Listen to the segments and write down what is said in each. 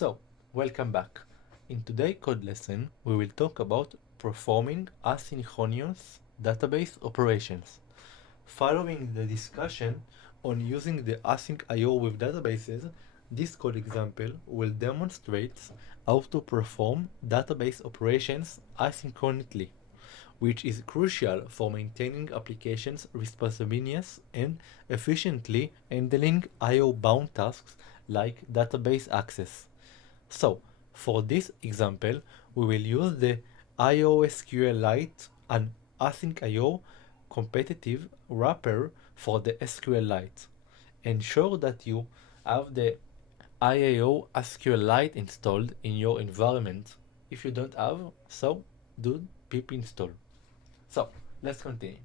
So, welcome back. In today's code lesson, we will talk about performing asynchronous database operations. Following the discussion on using the async I/O with databases, this code example will demonstrate how to perform database operations asynchronously, which is crucial for maintaining applications responsiveness and efficiently handling I/O bound tasks like database access. So, for this example, we will use the IO SQLite and Async IO competitive wrapper for the SQLite. Ensure that you have the IAO SQLite installed in your environment. If you don't have, so do pip install. So, let's continue.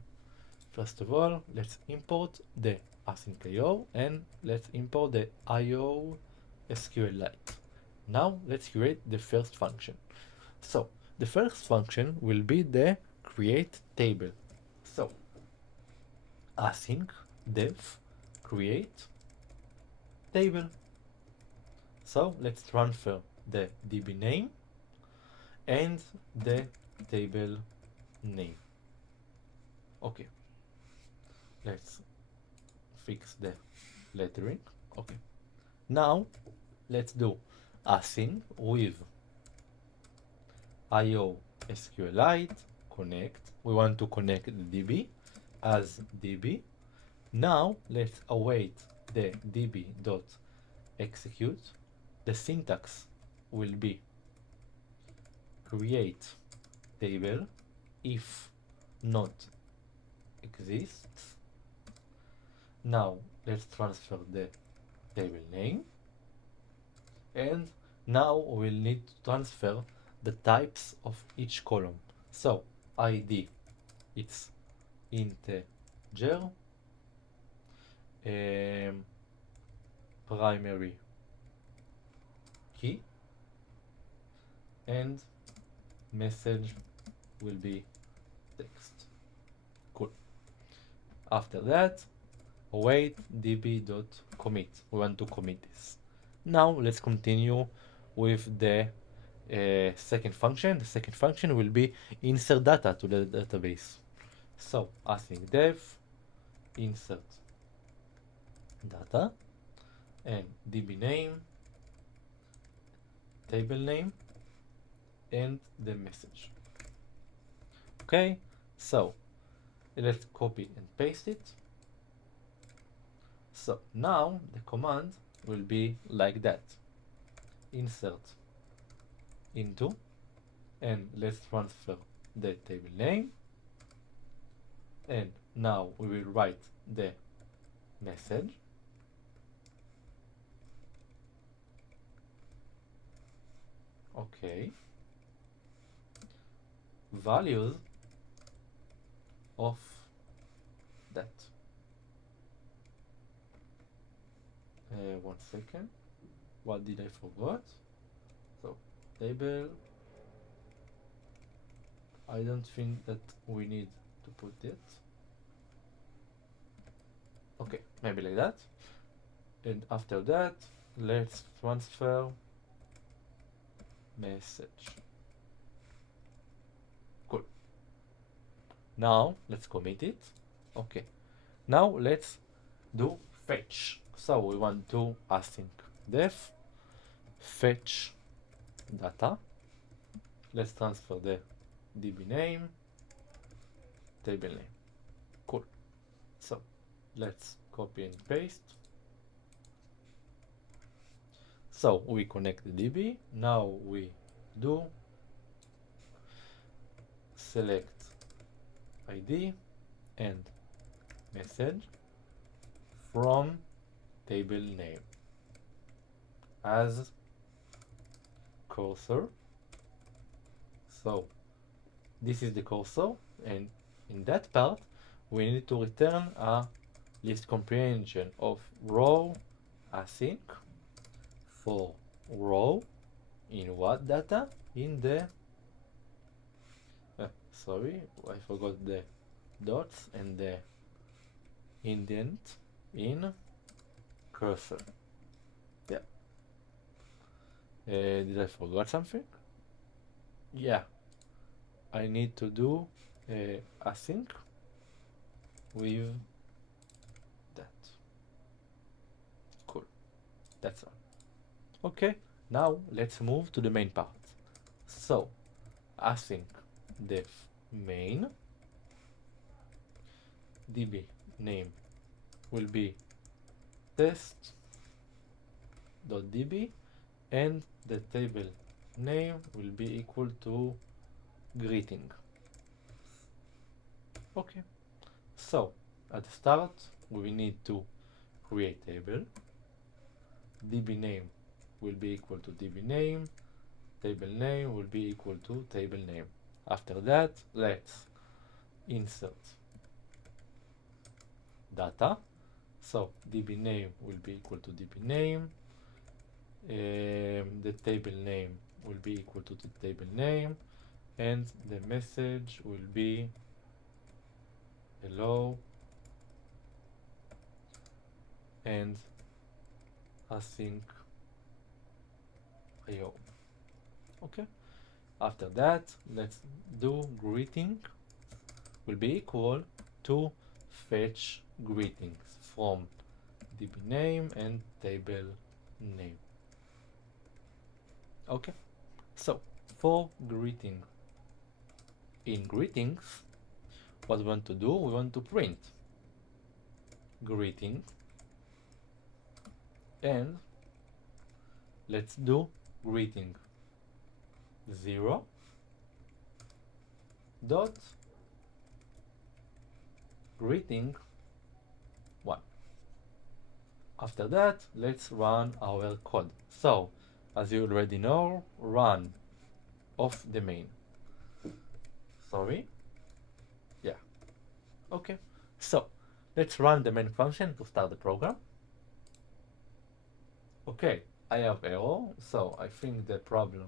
First of all, let's import the Async IO and let's import the IO SQLite. Now let's create the first function. So the first function will be the create table. So async def create table. So let's transfer the DB name and the table name. Okay, let's fix the lettering. Okay, now let's do async with IO SQLite connect. We want to connect the DB as DB. Now let's await the DB dot execute. The syntax will be create table if not exists. Now let's transfer the table name, and now we'll need to transfer the types of each column. So ID, it's integer, primary key, and message will be text. Cool. After that, await db.commit. We want to commit this. Now let's continue with the second function. The second function will be insert data to the database. So async def insert data and DB name, table name, and the message. Okay, so let's copy and paste it. So now the command will be like that. Insert into, and let's transfer the table name, and now we will write the message. Okay, values of that. 1 second, what did I forgot? So table, I don't think that we need to put it. Okay, maybe like that. And after that, let's transfer message. Cool. Now let's commit it. Okay. Now let's do fetch. So we want to async def fetch data. Let's transfer the DB name, table name. Cool. So let's copy and paste. So we connect the DB. Now we do select ID and message from table name as cursor. So this is the cursor, and in that part we need to return a list comprehension of row async for row in what data? In the sorry, I forgot the dots and the indent in cursor. Yeah. Did I forget something? Yeah, I need to do async with that. Cool, that's all. Okay, now let's move to the main part. So, async def main db name will be test.db and the table name will be equal to greeting. Okay, so at the start we need to create table. db name will be equal to db name, table name will be equal to table name. After that, let's insert data. So db name will be equal to db name, the table name will be equal to the table name, and the message will be hello and async IO. Okay, after that let's do greeting will be equal to fetch greetings from db name and table name. Okay, so for greeting, in greetings, what we want to do, we want to print greeting, and let's do greeting 0 dot greeting 1. After that, let's run our code. So, as you already know, run of the main. Sorry. Yeah. Okay. So, let's run the main function to start the program. Okay, I have error, so I think the problem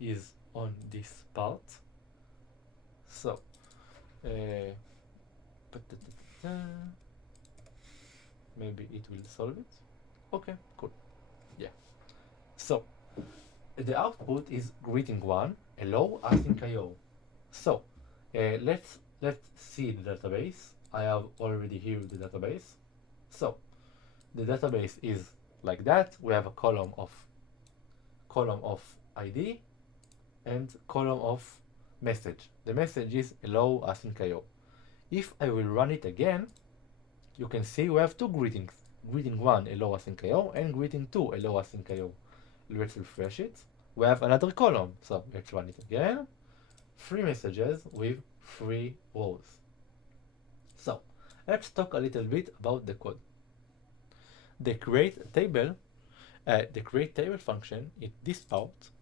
is on this part. So, maybe it will solve it. Okay, cool. Yeah. So, the output is greeting 1, hello, async IO. So, let's see the database. I have already here the database. So, the database is like that. We have a column of ID and column of message. The message is hello async IO. If I will run it again, you can see we have two greetings. Greeting 1 hello async IO and greeting 2 hello async IO. Let's refresh it. We have another column. So let's run it again. 3 messages with 3 rows. So let's talk a little bit about the code. The create table function in this part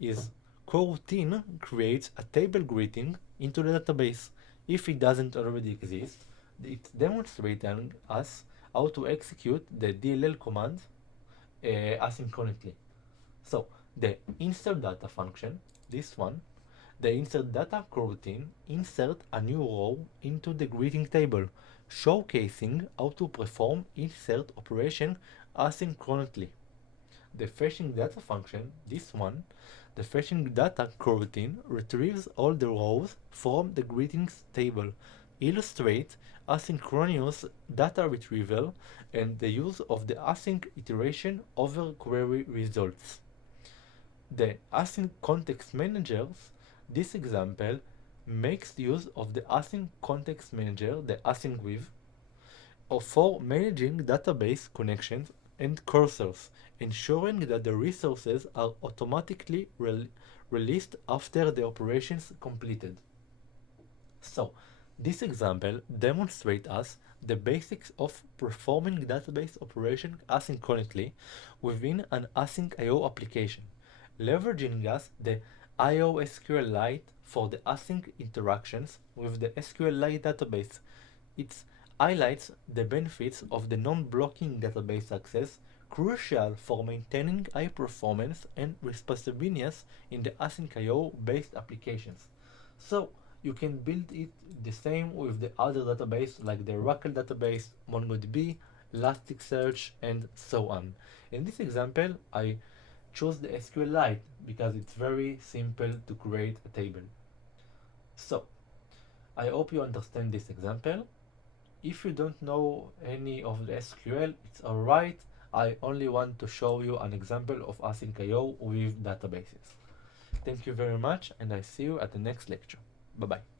is coroutine creates a table greeting into the database. If it doesn't already exist, it's demonstrating us how to execute the DLL command asynchronously. So the insert data function, this one, the insert data coroutine insert a new row into the greeting table, showcasing how to perform insert operation asynchronously. The fetching data function, this one, the fetching data coroutine retrieves all the rows from the greetings table, illustrate asynchronous data retrieval and the use of the async iteration over query results. The async context managers, this example makes use of the async context manager, the async with, for managing database connections and cursors, ensuring that the resources are automatically released after the operations completed. So, this example demonstrates us the basics of performing database operation asynchronously within an async IO application, leveraging us the IO SQLite for the async interactions with the SQLite database. It highlights the benefits of the non-blocking database access, crucial for maintaining high performance and responsiveness in the async IO based applications. So you can build it the same with the other database like the Oracle database, MongoDB, Elasticsearch, and so on. In this example, I choose the SQLite because it's very simple to create a table. So, I hope you understand this example. If you don't know any of the SQL, it's alright. I only want to show you an example of Async.io with databases. Thank you very much, and I see you at the next lecture. Bye bye.